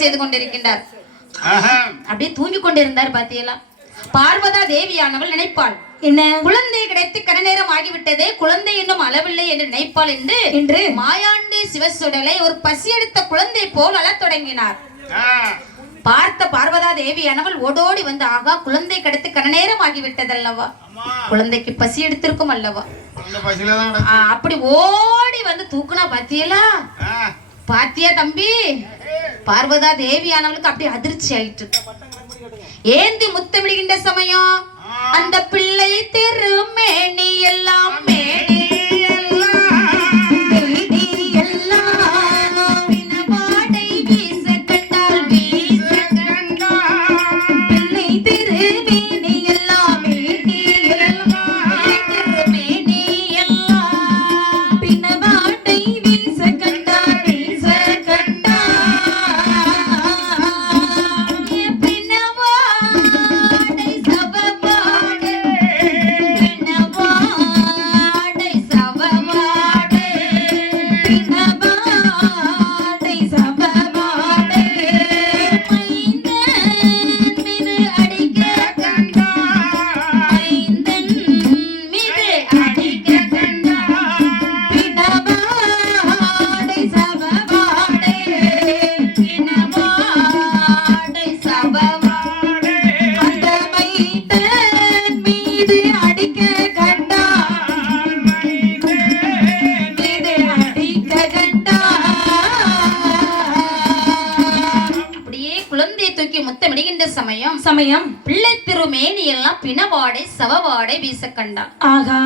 செய்து கொண்டிருக்கின்றார். அப்படியே தூங்கிக் கொண்டிருந்தார். பாத்தீங்களா, பார்வதா தேவியானவள் நினைப்பாள், என்ன குழந்தை கிடைத்து கனநேரம் ஆகிவிட்டதே, குழந்தை இன்னும் அளவில்லை என்று நினைப்பாள் என்று மாயாண்டி சிவசுடலை ஒரு பசி எடுத்த குழந்தை போல் அழத் தொடங்கினார். பார்த்த பார்வதா தேவியானவள் ஓடோடி வந்து, ஆகா, குழந்தை கிடைத்து கனநேரம் ஆகிவிட்டதல்லவா, குழந்தைக்கு பசி எடுத்திருக்கும் அல்லவா, அப்படி ஓடி வந்து தூக்குனா. பாத்தியலா, பாத்தியா தம்பி, பார்வதா தேவியானவளுக்கு அப்படி அதிர்ச்சி ஆயிட்டு. ஏந்தி முத்தமிடுகின்ற சமயம் அந்த பிள்ளை திருமேனி எல்லாம் மேனி சமயம் பிள்ளை திருமேனி எல்லாம் பிணவாடை சவவாடை வீச கண்டான். ஆகா,